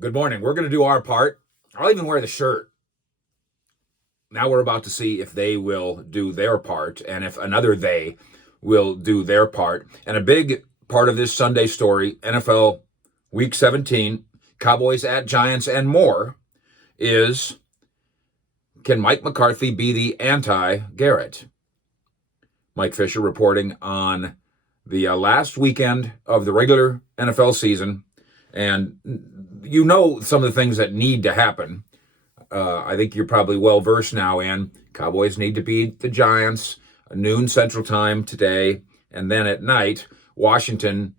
Good morning. We're going to do our part. I'll even wear the shirt. Now we're about to see if they will do their part and if another they will do their part. And a big part of this Sunday story, NFL Week 17, Cowboys at Giants and more, is can Mike McCarthy be the anti-Garrett? Mike Fisher reporting on the last weekend of the regular NFL season. And you know some of the things that need to happen. I think you're probably well-versed now, Ann. Cowboys need to beat the Giants, noon Central Time today. And then at night, Washington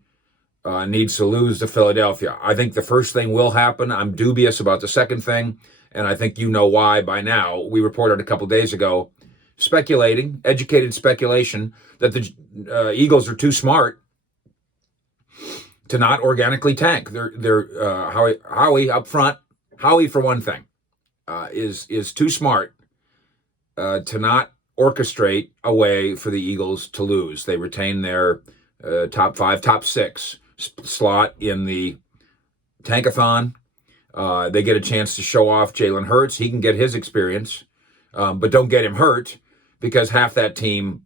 needs to lose to Philadelphia. I think the first thing will happen. I'm dubious about the second thing, and I think you know why by now. We reported a couple days ago, educated speculation, that the Eagles are too smart to not organically tank. They're Howie up front. Howie, for one thing, is too smart to not orchestrate a way for the Eagles to lose. They retain their top 5, top 6 slot in the tankathon. They get a chance to show off Jalen Hurts. He can get his experience, but don't get him hurt because half that team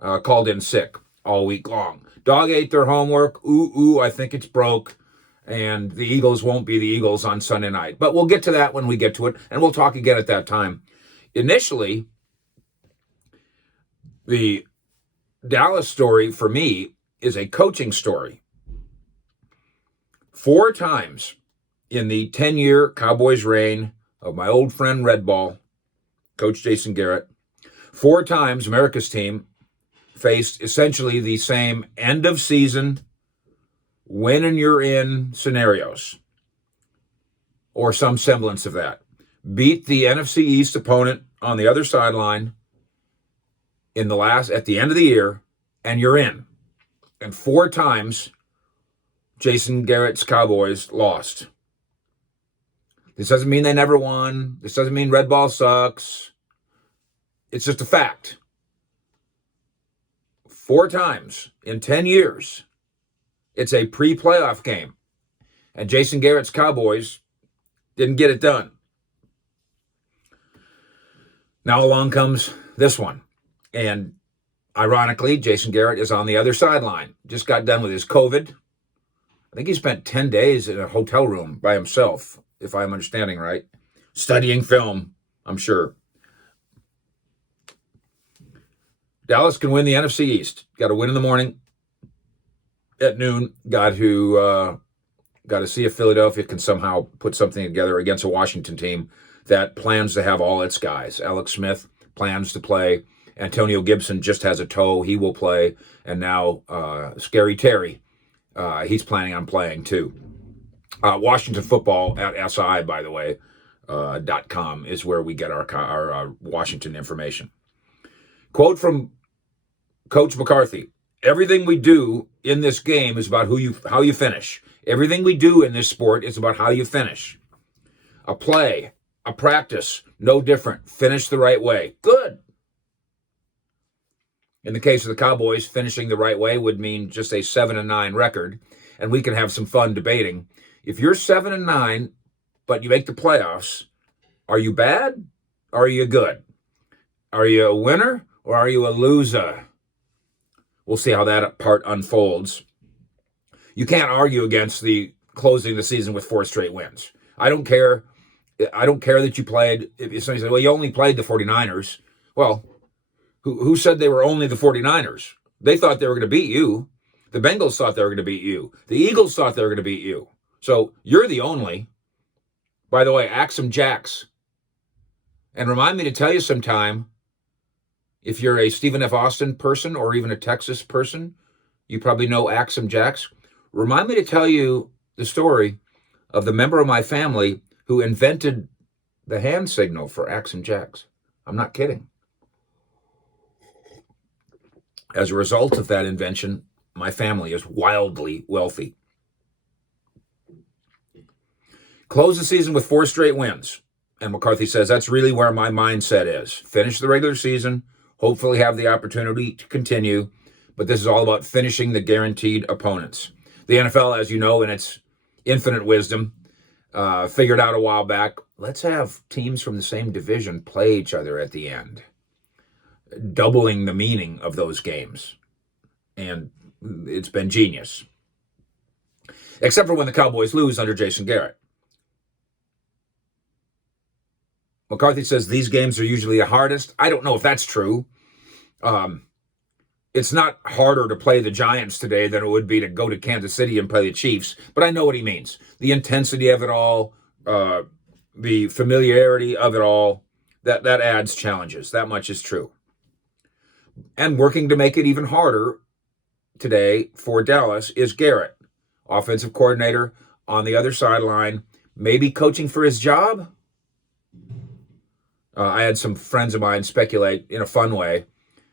called in sick all week long. Dog ate their homework. I think it's broke. And the Eagles won't be the Eagles on Sunday night. But we'll get to that when we get to it, and we'll talk again at that time. Initially, the Dallas story for me is a coaching story. 4 times in the 10-year Cowboys reign of my old friend Red Ball, Coach Jason Garrett, 4 times America's team faced essentially the same end-of-season win and you're in scenarios, or some semblance of that. Beat the NFC East opponent on the other sideline at the end of the year, and you're in. And 4 times, Jason Garrett's Cowboys lost. This doesn't mean they never won. This doesn't mean Red Ball sucks. It's just a fact. 4 times in 10 years, it's a pre-playoff game. And Jason Garrett's Cowboys didn't get it done. Now along comes this one. And ironically, Jason Garrett is on the other sideline. Just got done with his COVID. I think he spent 10 days in a hotel room by himself, if I'm understanding right. Studying film, I'm sure. Dallas can win the NFC East. Got to win in the morning. At noon, got to see if Philadelphia can somehow put something together against a Washington team that plans to have all its guys. Alex Smith plans to play. Antonio Gibson just has a toe. He will play. And now Scary Terry, he's planning on playing too. Washington Football at SI, by the way, .com is where we get our Washington information. Quote from Coach McCarthy: everything we do in this game is about how you finish. Everything we do in this sport is about how you finish. A play, a practice, no different. Finish the right way. Good. In the case of the Cowboys, finishing the right way would mean just a 7-9 record, and we can have some fun debating. If you're 7-9, but you make the playoffs, are you bad or are you good? Are you a winner or are you a loser? We'll see how that part unfolds. You can't argue against the closing the season with 4 straight wins. I don't care that you played. If somebody said, well, you only played the 49ers. Well, who said they were only the 49ers? They thought they were going to beat you. The Bengals thought they were going to beat you. The Eagles thought they were going to beat you. So you're the only. By the way, Axum Jacks. And remind me to tell you sometime, if you're a Stephen F. Austin person or even a Texas person, you probably know Axum Jacks. Remind me to tell you the story of the member of my family who invented the hand signal for Axum Jacks. I'm not kidding. As a result of that invention, my family is wildly wealthy. Close the season with 4 straight wins. And McCarthy says that's really where my mindset is. Finish the regular season, hopefully have the opportunity to continue, but this is all about finishing the guaranteed opponents. The NFL, as you know, in its infinite wisdom, figured out a while back, let's have teams from the same division play each other at the end, doubling the meaning of those games. And it's been genius. Except for when the Cowboys lose under Jason Garrett. McCarthy says these games are usually the hardest. I don't know if that's true. It's not harder to play the Giants today than it would be to go to Kansas City and play the Chiefs, but I know what he means. The intensity of it all, the familiarity of it all, that adds challenges. That much is true. And working to make it even harder today for Dallas is Garrett, offensive coordinator on the other sideline, maybe coaching for his job. I had some friends of mine speculate in a fun way.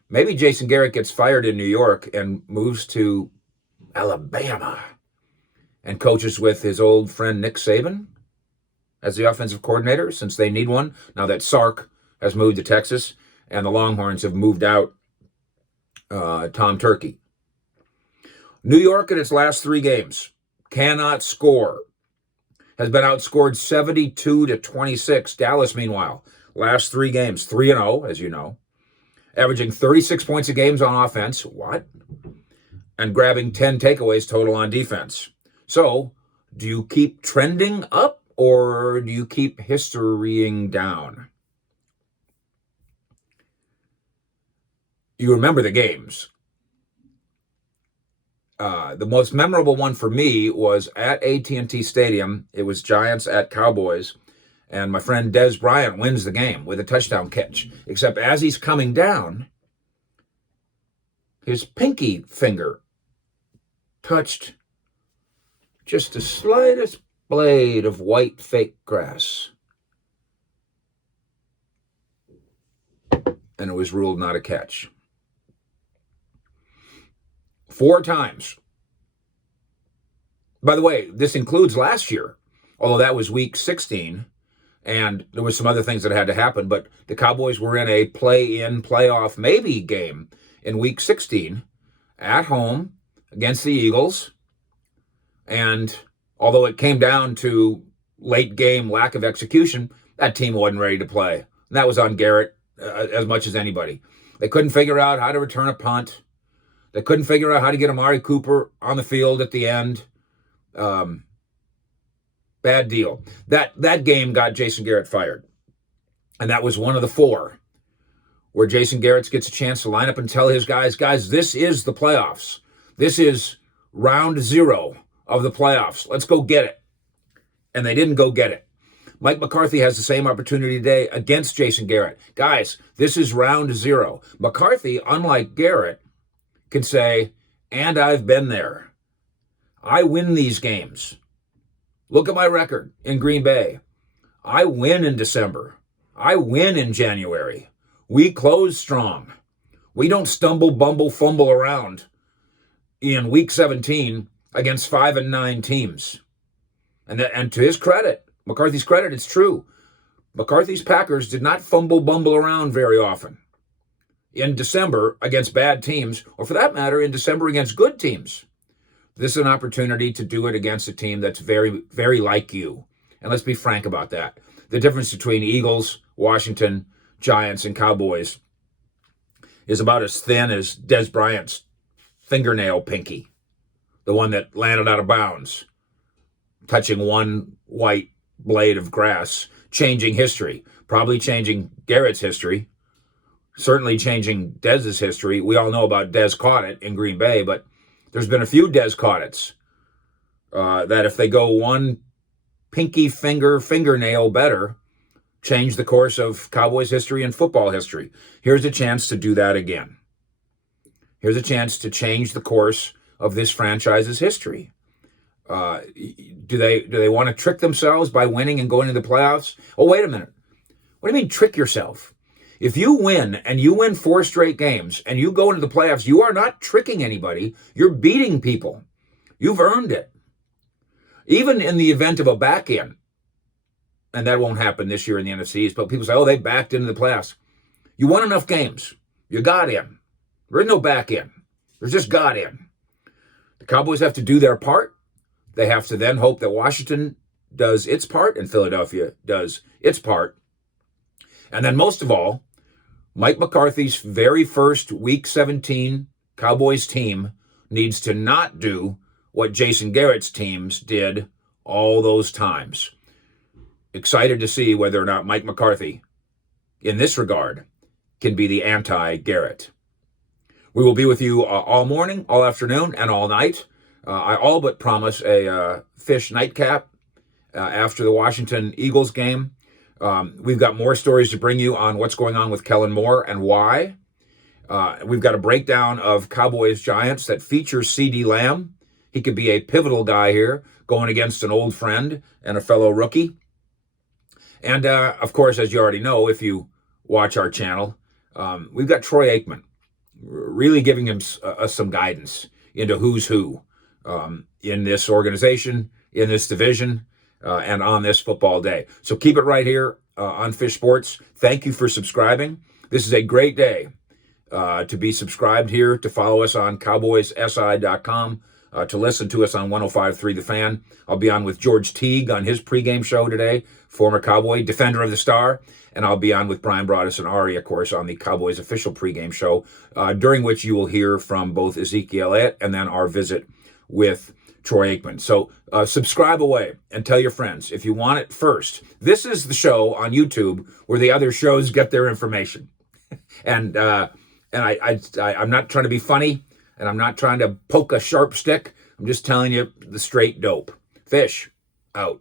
Maybe Jason Garrett gets fired in New York and moves to Alabama and coaches with his old friend Nick Saban as the offensive coordinator, since they need one now that Sark has moved to Texas and the Longhorns have moved out Tom Turkey. New York in its last 3 games cannot score. Has been outscored 72-26. Dallas, meanwhile, last 3 games, 3-0, as you know, averaging 36 points a game on offense. What? And grabbing 10 takeaways total on defense. So, do you keep trending up or do you keep historying down? You remember the games. The most memorable one for me was at AT&T Stadium. It was Giants at Cowboys. And my friend Dez Bryant wins the game with a touchdown catch. Except as he's coming down, his pinky finger touched just the slightest blade of white fake grass. And it was ruled not a catch. 4 times. By the way, this includes last year, although that was week 16. And there was some other things that had to happen, but the Cowboys were in a play-in, playoff maybe game in week 16 at home against the Eagles. And although it came down to late game lack of execution, that team wasn't ready to play. And that was on Garrett as much as anybody. They couldn't figure out how to return a punt. They couldn't figure out how to get Amari Cooper on the field at the end. Bad deal. That game got Jason Garrett fired. And that was one of the 4 where Jason Garrett gets a chance to line up and tell his guys, this is the playoffs. This is round 0 of the playoffs. Let's go get it. And they didn't go get it. Mike McCarthy has the same opportunity today against Jason Garrett. Guys, this is round 0. McCarthy, unlike Garrett, can say, and I've been there. I win these games. Look at my record in Green Bay. I win in December. I win in January. We close strong. We don't stumble, bumble, fumble around in week 17 against 5-9 teams. And to his credit, McCarthy's credit, it's true. McCarthy's Packers did not fumble, bumble around very often in December against bad teams, or for that matter, in December against good teams. This is an opportunity to do it against a team that's very, very like you. And let's be frank about that. The difference between Eagles, Washington, Giants, and Cowboys is about as thin as Dez Bryant's fingernail pinky, the one that landed out of bounds, touching one white blade of grass, changing history, probably changing Garrett's history, certainly changing Dez's history. We all know about Dez caught it in Green Bay, but there's been a few Dez caught it's that if they go one pinky fingernail better, change the course of Cowboys history and football history. Here's a chance to do that again. Here's a chance to change the course of this franchise's history. Do they want to trick themselves by winning and going into the playoffs? Oh, wait a minute. What do you mean trick yourself? If you win and you win 4 straight games and you go into the playoffs, you are not tricking anybody. You're beating people. You've earned it. Even in the event of a back-in, and that won't happen this year in the NFC East, but people say, oh, they backed into the playoffs. You won enough games. You got in. There is no back-in. There's just got in. The Cowboys have to do their part. They have to then hope that Washington does its part and Philadelphia does its part. And then most of all, Mike McCarthy's very first Week 17 Cowboys team needs to not do what Jason Garrett's teams did all those times. Excited to see whether or not Mike McCarthy, in this regard, can be the anti-Garrett. We will be with you all morning, all afternoon, and all night. I all but promise a fish nightcap after the Washington Eagles game. We've got more stories to bring you on what's going on with Kellen Moore and why. We've got a breakdown of Cowboys Giants that features C.D. Lamb. He could be a pivotal guy here, going against an old friend and a fellow rookie. And, of course, as you already know, if you watch our channel, we've got Troy Aikman really giving him us some guidance into who's who in this organization, in this division, and on this football day. So keep it right here on Fish Sports. Thank you for subscribing. This is a great day to be subscribed here, to follow us on CowboysSI.com, to listen to us on 105.3 The Fan. I'll be on with George Teague on his pregame show today, former Cowboy, defender of the Star. And I'll be on with Brian Broaddus and Ari, of course, on the Cowboys official pregame show, during which you will hear from both Ezekiel Elliott and then our visit with Troy Aikman. So subscribe away and tell your friends if you want it first. This is the show on YouTube where the other shows get their information. And I'm not trying to be funny, and I'm not trying to poke a sharp stick. I'm just telling you the straight dope. Fish out.